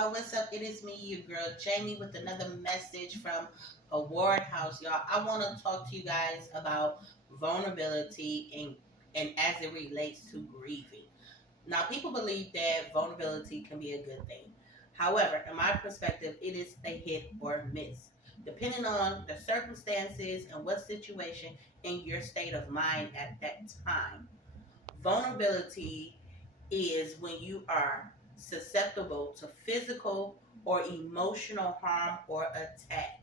y'all? What's up? It is me, your girl Jamie, with another message from A.W.A.R.D House, y'all. I want to talk to you guys about vulnerability and as it relates to grieving. Now, people believe that vulnerability can be a good thing. However, in my perspective, it is a hit or miss, depending on the circumstances and what situation in your state of mind at that time. Vulnerability is when you are susceptible to physical or emotional harm or attack.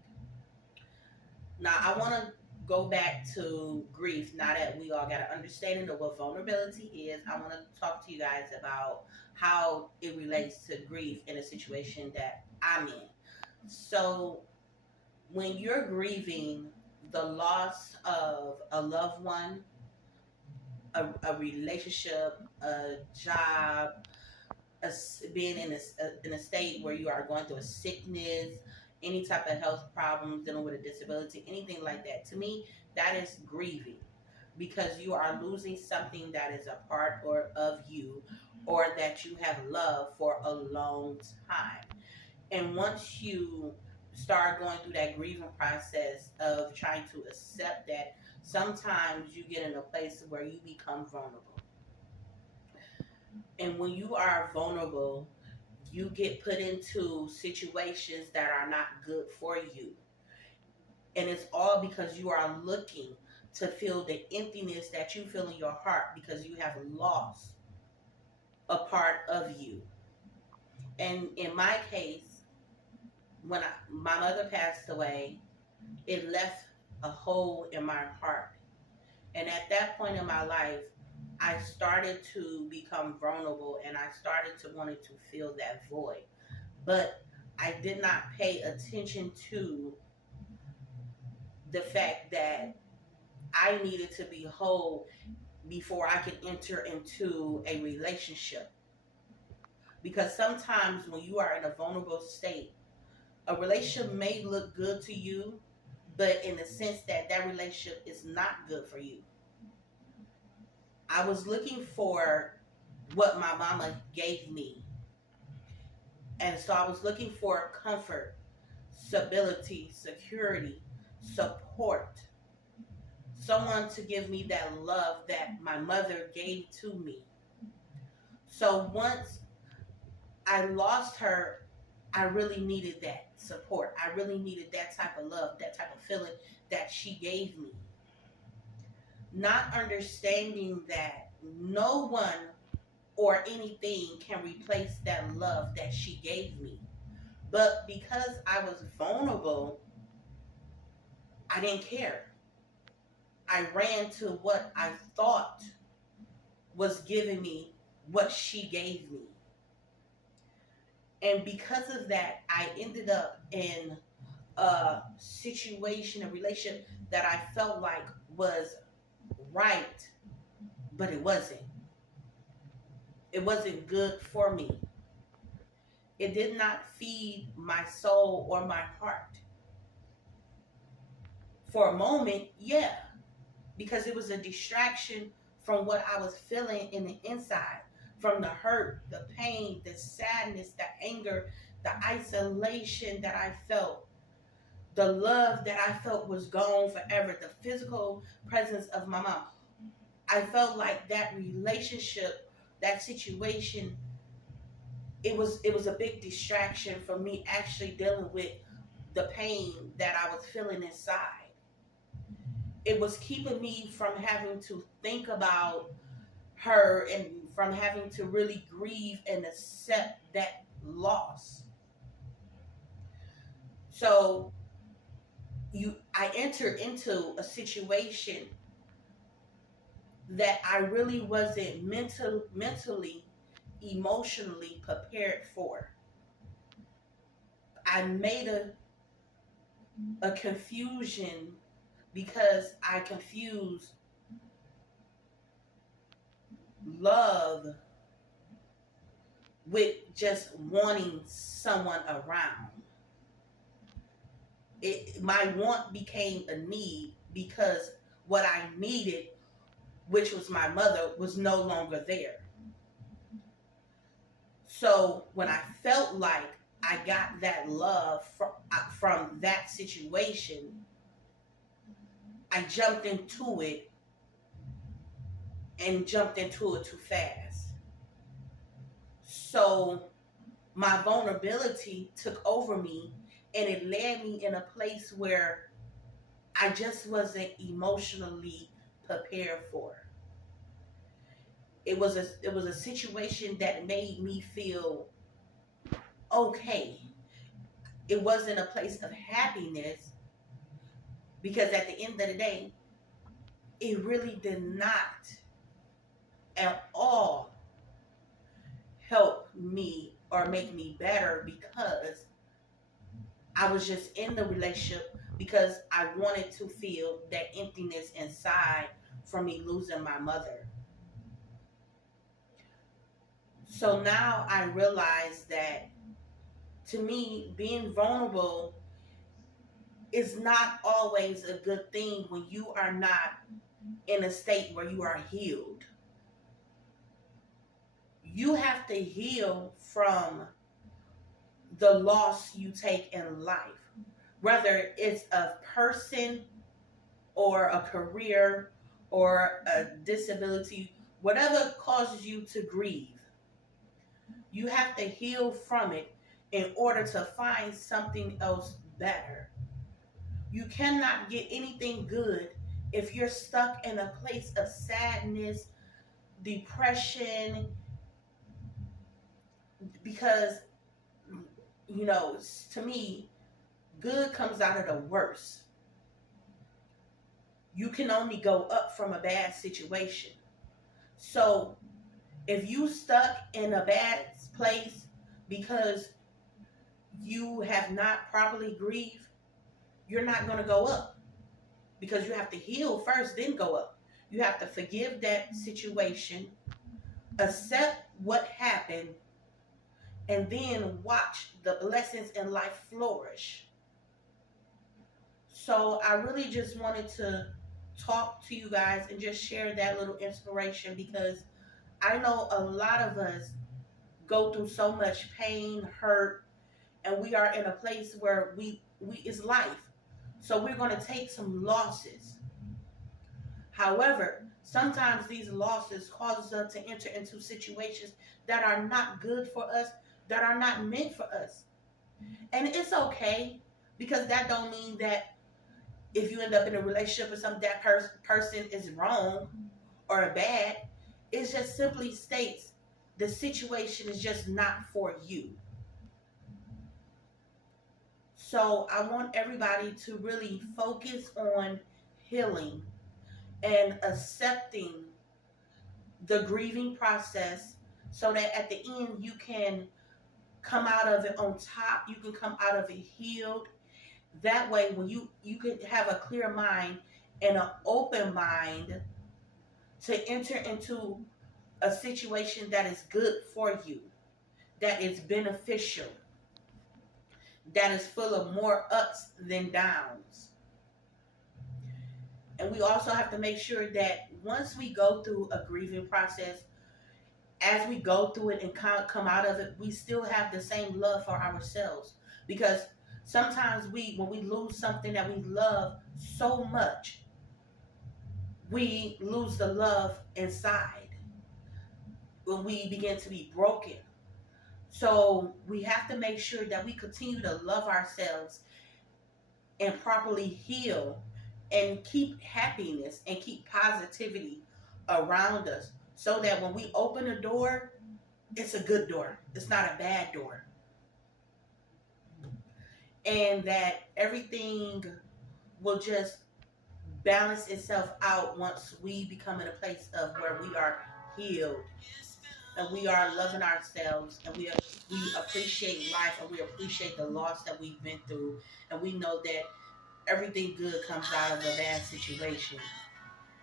Now, I want to go back to grief. Now that we all got an understanding of what vulnerability is, I want to talk to you guys about how it relates to grief in a situation that I'm in. So, when you're grieving the loss of a loved one, a relationship, a job, being in a state where you are going through a sickness, any type of health problems, dealing with a disability, anything like that. To me, that is grieving because you are losing something that is a part or of you or that you have loved for a long time. And once you start going through that grieving process of trying to accept that, sometimes you get in a place where you become vulnerable. And when you are vulnerable, you get put into situations that are not good for you. And it's all because you are looking to fill the emptiness that you feel in your heart because you have lost a part of you. And in my case, when my mother passed away, it left a hole in my heart. And at that point in my life, I started to become vulnerable and I started to wanting to fill that void. But I did not pay attention to the fact that I needed to be whole before I could enter into a relationship. Because sometimes when you are in a vulnerable state, a relationship may look good to you, but in the sense that that relationship is not good for you. I was looking for what my mama gave me. And so I was looking for comfort, stability, security, support. Someone to give me that love that my mother gave to me. So once I lost her, I really needed that support. I really needed that type of love, that type of feeling that she gave me. Not understanding that no one or anything can replace that love that she gave me. But because I was vulnerable, I didn't care. I ran to what I thought was giving me what she gave me. And because of that, I ended up in a situation, a relationship that I felt like was right, but it wasn't. It wasn't good for me. It did not feed my soul or my heart. For a moment, yeah, because it was a distraction from what I was feeling in the inside, from the hurt, the pain, the sadness, the anger, the isolation that I felt. The love that I felt was gone forever. The physical presence of my mom. I felt like that relationship, that situation, it was a big distraction for me actually dealing with the pain that I was feeling inside. It was keeping me from having to think about her and from having to really grieve and accept that loss. So I entered into a situation that I really wasn't mentally, emotionally prepared for. I made a confusion because I confused love with just wanting someone around. My want became a need because what I needed, which was my mother, was no longer there. So when I felt like I got that love from that situation, I jumped into it and jumped into it too fast. So my vulnerability took over me, and it led me in a place where I just wasn't emotionally prepared for. It was a situation that made me feel okay. It wasn't a place of happiness, because at the end of the day, it really did not at all help me or make me better, because I was just in the relationship because I wanted to feel that emptiness inside from me losing my mother. So now I realize that, to me, being vulnerable is not always a good thing when you are not in a state where you are healed. You have to heal from the loss you take in life, whether it's a person or a career or a disability, whatever causes you to grieve. You have to heal from it in order to find something else better. You cannot get anything good if you're stuck in a place of sadness, depression, because, to me, good comes out of the worst. You can only go up from a bad situation. So if you stuck in a bad place because you have not properly grieved, you're not going to go up, because you have to heal first, then go up. You have to forgive that situation, accept what happened, and then watch the blessings in life flourish. So I really just wanted to talk to you guys and just share that little inspiration, because I know a lot of us go through so much pain, hurt, and we are in a place where we it's life. So we're going to take some losses. However, sometimes these losses cause us to enter into situations that are not good for us, that are not meant for us. And it's okay, because that don't mean that if you end up in a relationship with some that person is wrong or bad. It just simply states the situation is just not for you. So I want everybody to really focus on healing and accepting the grieving process, so that at the end you can come out of it on top. You can come out of it healed. That way, when you can have a clear mind and an open mind to enter into a situation that is good for you, that is beneficial, that is full of more ups than downs. And we also have to make sure that once we go through a grieving process, as we go through it and come out of it, we still have the same love for ourselves. Because sometimes when we lose something that we love so much, we lose the love inside when we begin to be broken. So we have to make sure that we continue to love ourselves and properly heal and keep happiness and keep positivity around us, so that when we open a door, it's a good door. It's not a bad door. And that everything will just balance itself out once we become in a place of where we are healed and we are loving ourselves, and we appreciate life, and we appreciate the loss that we've been through, and we know that everything good comes out of a bad situation,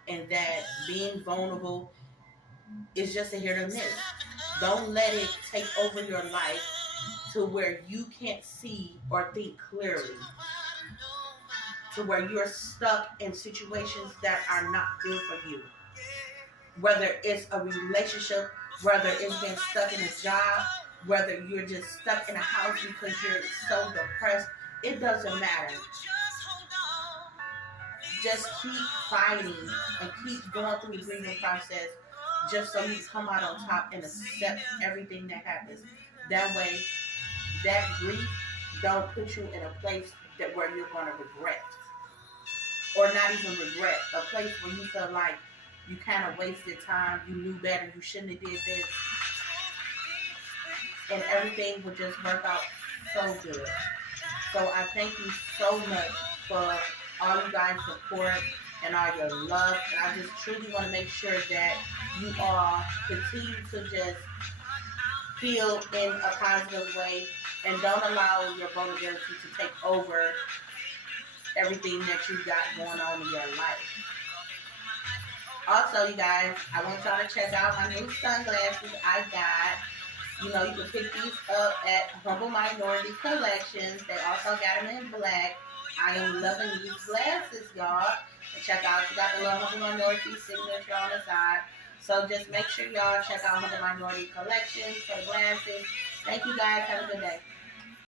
and that being vulnerable is just a hit or miss. Don't let it take over your life to where you can't see or think clearly, to where you're stuck in situations that are not good for you. Whether it's a relationship, whether it's being stuck in a job, whether you're just stuck in a house because you're so depressed, it doesn't matter. Just keep fighting and keep going through the grieving process just so you come out on top and accept everything that happens. That way, that grief don't put you in a place that where you're going to regret, or not even regret, a place where you feel like you kind of wasted time, you knew better, you shouldn't have did this, and everything would just work out so good. So I thank you so much for all you guys' support and all your love. And I just truly want to make sure that you all continue to just heal in a positive way and don't allow your vulnerability to take over everything that you got going on in your life. Also, you guys, I want y'all to check out my new sunglasses I got. You know, you can pick these up at Humble Minority Collections. They also got them in black. I am loving these glasses, y'all. And check out, you got the little Humble Minority signature on the side. So just make sure y'all check out Humble Minority Collections for the glasses. Thank you guys. Have a good day.